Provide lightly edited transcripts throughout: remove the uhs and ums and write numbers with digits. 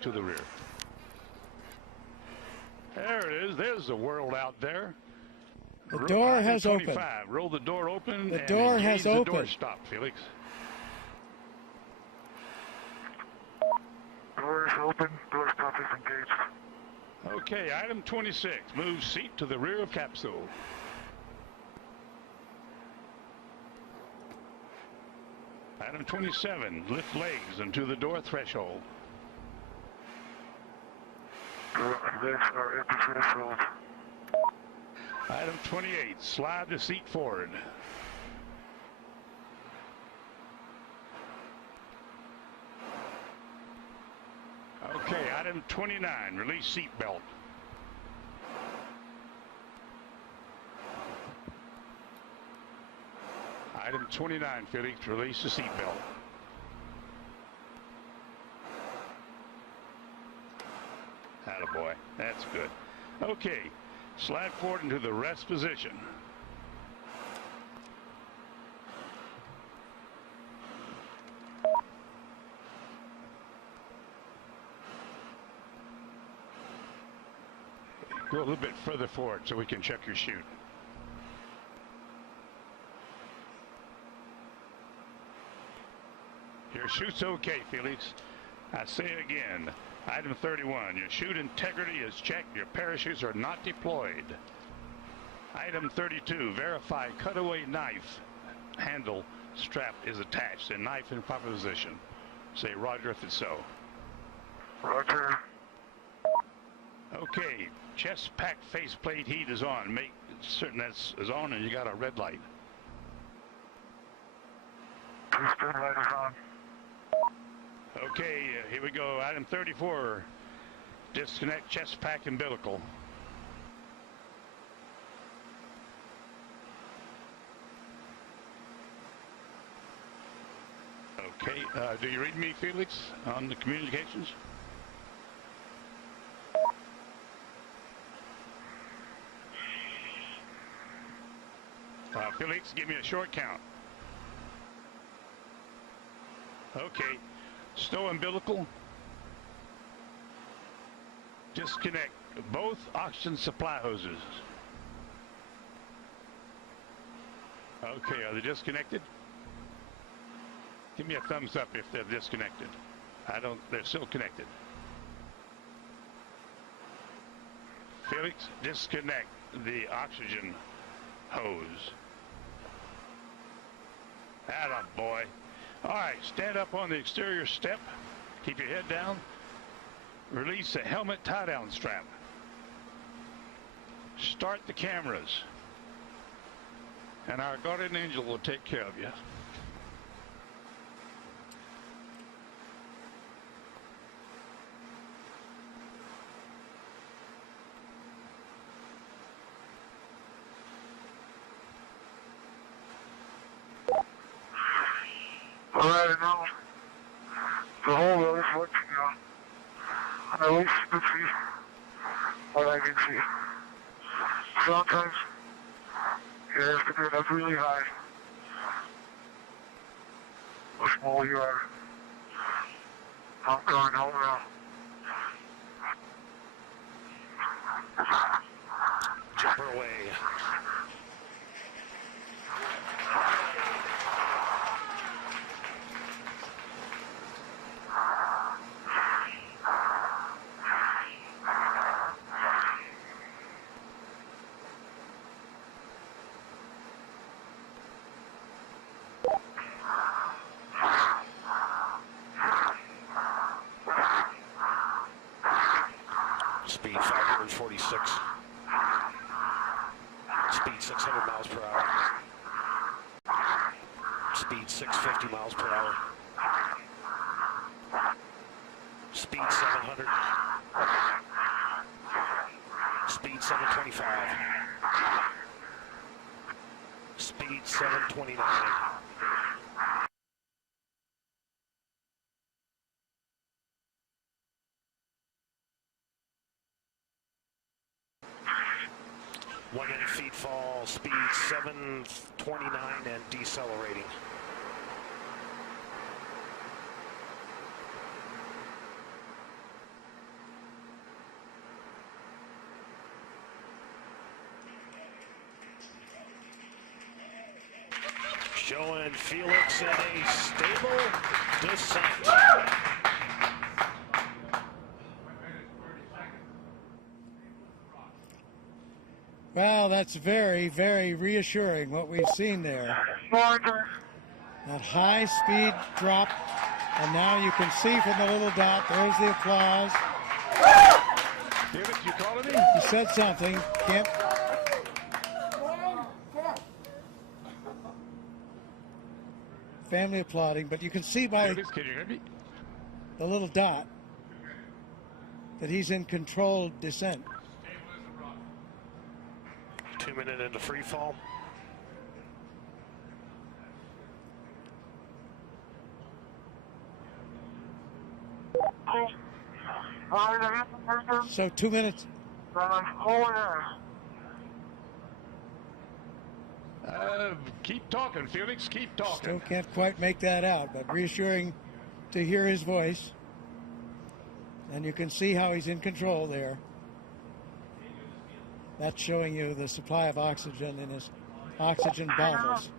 to the rear. There it is. There's the world out there. The door has opened. Roll the door open. The door has opened. The door stop, Felix. Door is open. Door stop is engaged. Okay, item 26. Move seat to the rear of capsule. Item 27. Lift legs into the door threshold. Legs are at the threshold. Item 28. Slide the seat forward. Okay, item 29. Release seat belt. Item 29, Felix, release the seat belt. Attaboy, that's good. Okay, slide forward into the rest position. Go a little bit further forward so we can check your chute. Your chute's okay, Felix. I say it again. Item 31, your chute integrity is checked. Your parachutes are not deployed. Item 32, verify cutaway knife handle strap is attached and knife in proper position. Say roger if it's so. Roger. Okay, chest pack faceplate heat is on. Make certain that's on and you got a red light. Piston light is on. Okay, here we go. Item 34, disconnect chest pack umbilical. Okay, do you read me, Felix, on the communications? Felix, give me a short count. Okay. Stow umbilical. Disconnect both oxygen supply hoses. Okay, are they disconnected? Give me a thumbs up if they're disconnected. They're still connected. Felix, disconnect the oxygen hose. Attaboy. All right, stand up on the exterior step. Keep your head down. Release the helmet tie-down strap. Start the cameras. And our guardian angel will take care of you. All right, now the whole road is working now. And at least you can see what I can see. Sometimes you have to get up really high. The smaller you are. I'm going home now. Jumper away. Speed 546. Speed 600 miles per hour. Speed 650 miles per hour. Speed 700. Speed 725. Speed 729. Feet fall, speed 729 and decelerating. Showing Felix in a stable descent. Well, that's very, very reassuring what we've seen there. That high-speed drop, and now you can see from the little dot, there's the applause. Felix, you calling me? He said something. Can't. Family applauding, but you can see by Felix, can you hear me? the little dot that he's in controlled descent. 2 minutes into free fall. So 2 minutes. Keep talking, Felix. Keep talking. Still can't quite make that out, but reassuring to hear his voice. And you can see how he's in control there. That's showing you the supply of oxygen in his oxygen bottles.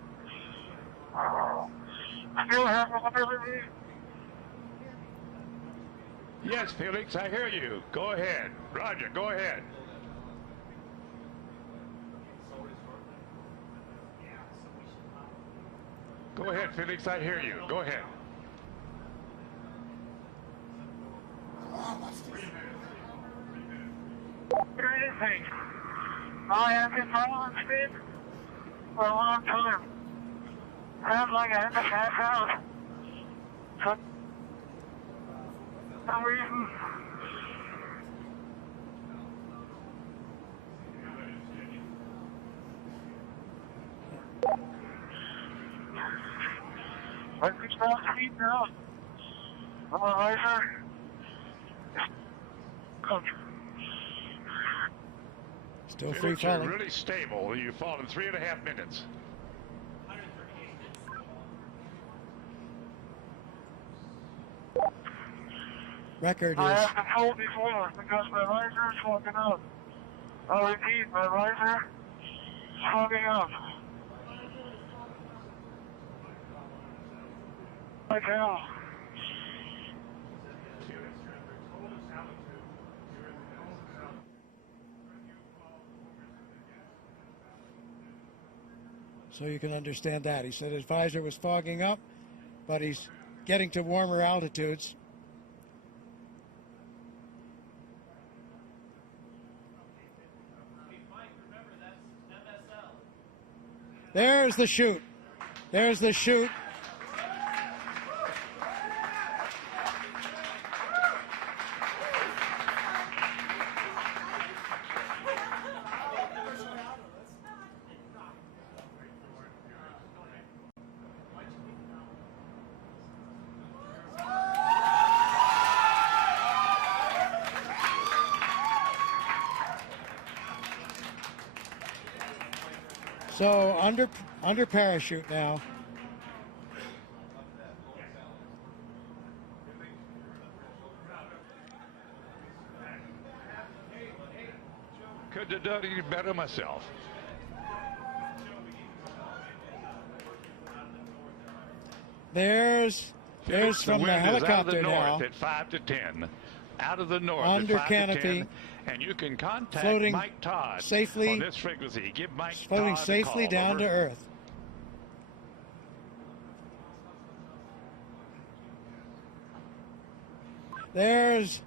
Yes, Felix, I hear you. Go ahead. Roger, go ahead. Go ahead, Felix, I hear you. Go ahead. I have been following speed for a long time. Sounds like I have to pass out. For some reason. I can stop speed now. I'm a riser. Still free Felix, you're falling. really stable. You fall in 3.5 minutes. Record I is have to hold before because my riser is fogging up. I'll repeat, my riser is fogging up. Like hell. so you can understand that. He said his visor was fogging up, but he's getting to warmer altitudes. There's the chute. There's the chute. So under parachute now. Could have done it better myself. There's Felix, from the wind is out of helicopter the now. north at 5 to 10. Out of the north Under at 5 canopy, to 10. And you can contact floating Mike Todd safely, on this frequency. Give Mike floating Todd safely a call. down Over. to Earth. There's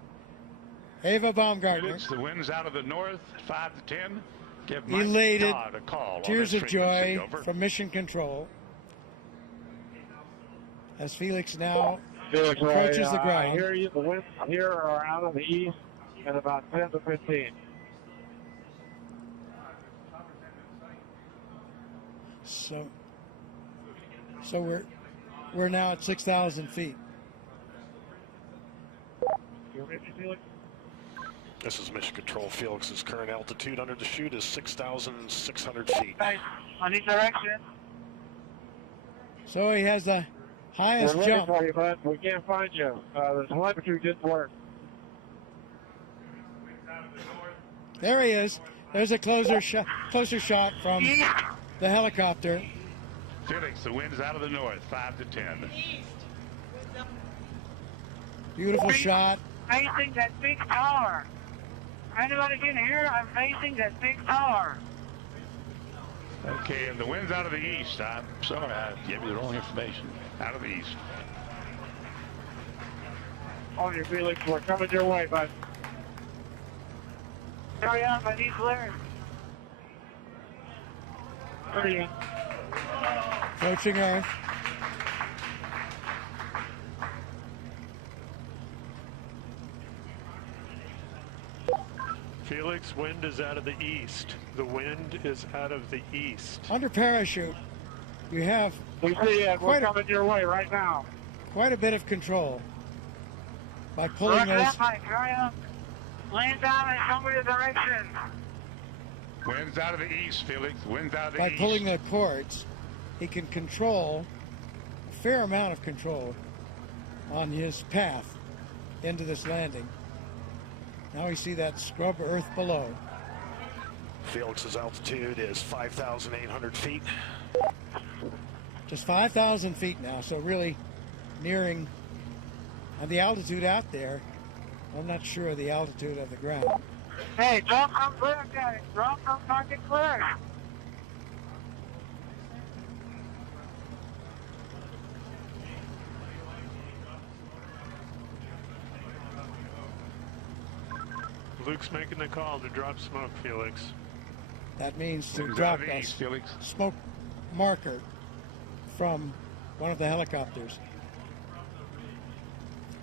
Ava Baumgartner, Felix, the wind's out of the north, 5 to 10. Give Mike elated, Todd a call on tears this of frequency. joy Over. from Mission Control as Felix now Felix, approaches the I ground. hear you. The winds here are out of the east at about 10 to 15. So we're now at 6,000 feet. You ready, Felix? This is Mission Control. Felix's current altitude under the chute is 6,600 feet. Hey, I need direction. So he has the highest We're looking jump. for you, bud. We can't find you. The telemetry didn't work. There he is. There's a closer shot from the helicopter. Felix, the wind's out of the north, 5 to 10. Beautiful shot. Facing that big tower. Anybody can hear? I'm facing that big tower. Okay, and the wind's out of the east. I'm sorry, I gave you the wrong information. Out of the east. On your Felix, we're coming your way, bud. Hurry up, I need clearance. Hurry up. Approaching Earth. Felix, wind is out of the east. The wind is out of the east. Under parachute, you have We see it. We're coming your way right now. quite a bit of control by pulling Roger those. that, Mike. Hurry up. Land down and show me the direction. Wind's out of the east, Felix. Wind's out of the By east. pulling the cords, he can control a fair amount of control on his path into this landing. Now we see that scrub earth below. Felix's altitude is 5,800 feet. Just 5,000 feet now, so really nearing, and the altitude out there, I'm not sure of the altitude of the ground. Hey, don't come clear, guys. Don't come fucking clear. Luke's making the call to drop smoke, Felix. That means to Wind's drop out of the a east, Felix. smoke marker from one of the helicopters.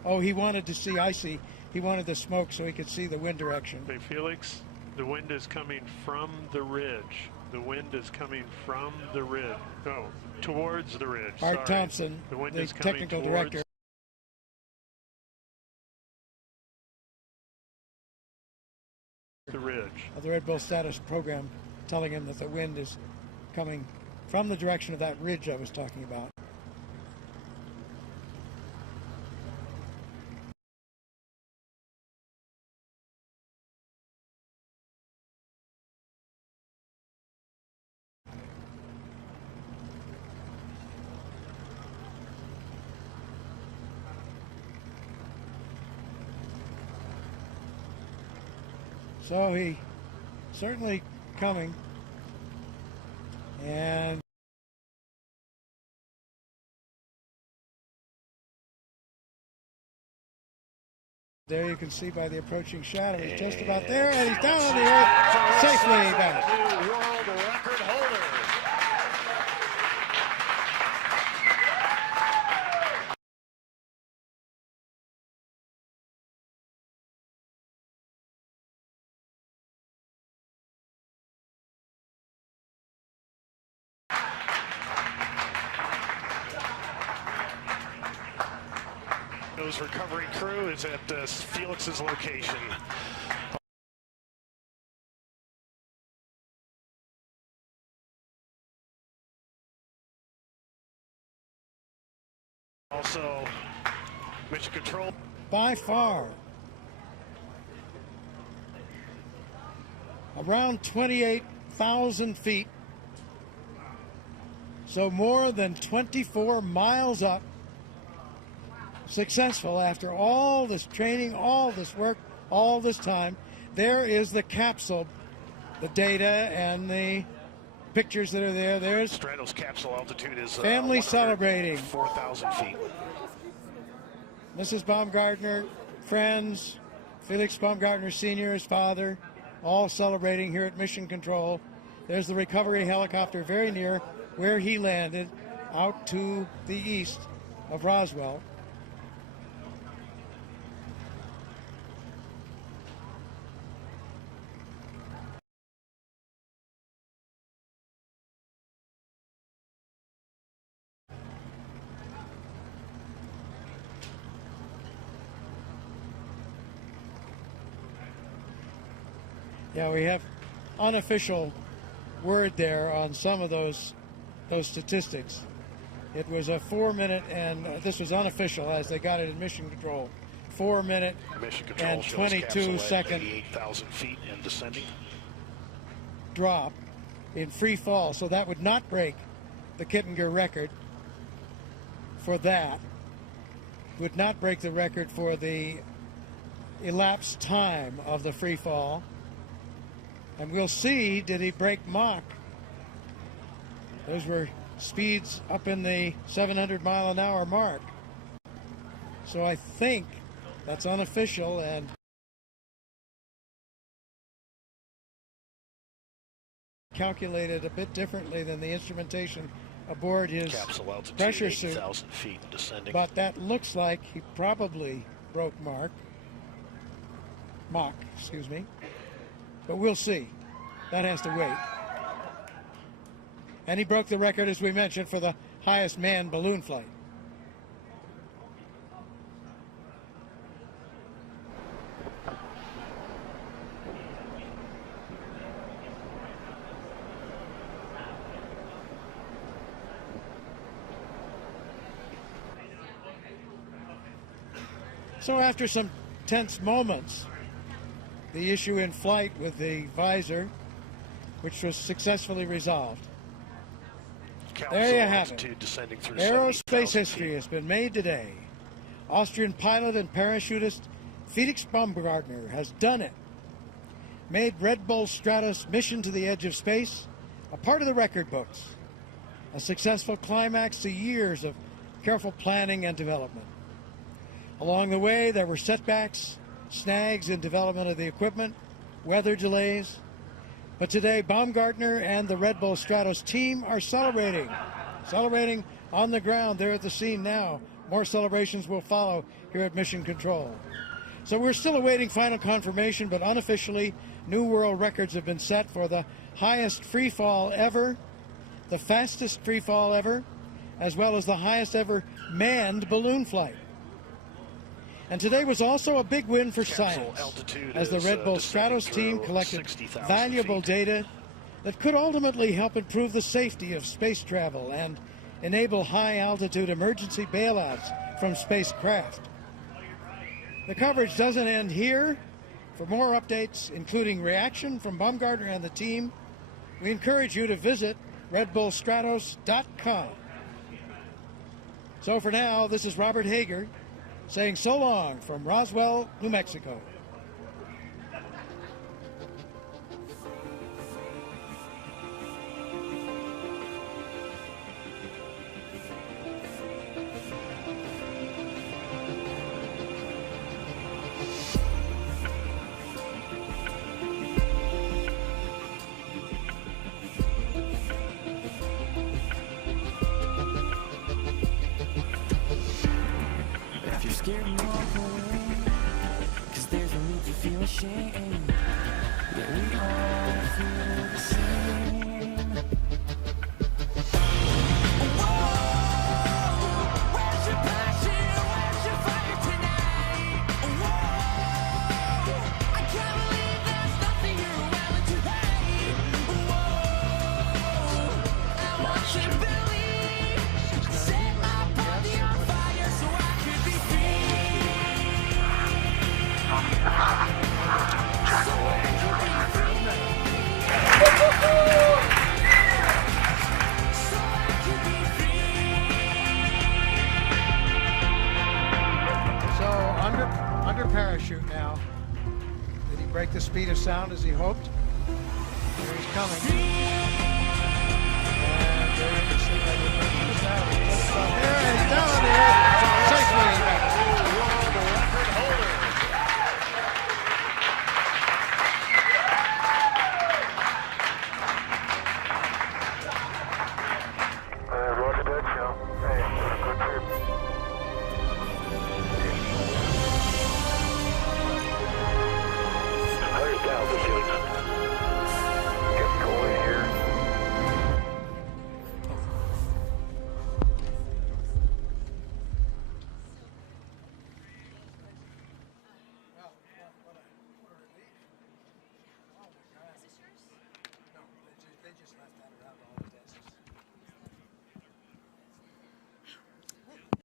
Oh, he wanted to see, I see. He wanted the smoke so he could see the wind direction. Hey, Felix, the wind is coming from the ridge. The wind is coming from the ridge. No, towards the ridge. Art Sorry. Thompson, The wind the is coming technical towards director the ridge. of the Red Bull status program, telling him that the wind is coming from the direction of that ridge I was talking about. So he certainly coming, and there you can see by the approaching shadow, he's just about there, and he's down on the earth safely back. New world record holder. Those recovery crew is at Felix's location. Also, mission control. By far, around 28,000 feet, so more than 24 miles up, successful after all this training, all this work, all this time. There is the capsule, the data and the pictures that are there. There's Stratos capsule altitude is family celebrating. 4,000 feet. Mrs. Baumgartner, friends, Felix Baumgartner Sr., his father, all celebrating here at Mission Control. There's the recovery helicopter very near where he landed, out to the east of Roswell. Yeah, we have unofficial word there on some of those statistics. It was a 4 minute, and this was unofficial as they got it in Mission Control. 4 minute Mission control and shows 22 capsule at second 88,000 feet and descending. drop in free fall, so that would not break the Kittinger record for that. Would not break the record for the elapsed time of the free fall. And we'll see, did he break Mach? Those were speeds up in the 700-mile-an-hour mark. So I think that's unofficial and calculated a bit differently than the instrumentation aboard his capsule altitude, pressure suit. 80,000 feet descending. But that looks like he probably broke Mach, excuse me. But we'll see. That has to wait. And he broke the record, as we mentioned, for the highest manned balloon flight. So after some tense moments, the issue in flight with the visor, which was successfully resolved. There you have it. Aerospace history has been made today. Austrian pilot and parachutist Felix Baumgartner has done it. Made Red Bull Stratos mission to the edge of space a part of the record books. A successful climax to years of careful planning and development. Along the way, there were setbacks, snags in development of the equipment, weather delays. But today, Baumgartner and the Red Bull Stratos team are celebrating on the ground. They're at the scene now. More celebrations will follow here at Mission Control. So we're still awaiting final confirmation, but unofficially, new world records have been set for the highest free fall ever, the fastest free fall ever, as well as the highest ever manned balloon flight. And today was also a big win for science, as the Red Bull Stratos team collected valuable data that could ultimately help improve the safety of space travel and enable high-altitude emergency bailouts from spacecraft. The coverage doesn't end here. For more updates, including reaction from Baumgartner and the team, we encourage you to visit redbullstratos.com. So for now, this is Robert Hager, saying so long from Roswell, New Mexico. Scared and walk away, 'cause there's no need to feel ashamed. Yeah, we all feel the same. Whoa, where's your passion? Where's your fire tonight? Whoa, I can't believe there's nothing you're willing to hate. Whoa, I want you to believe. Set my body on fire so I could be free. So under parachute now. Did he break the speed of sound as he hoped? Here he's coming.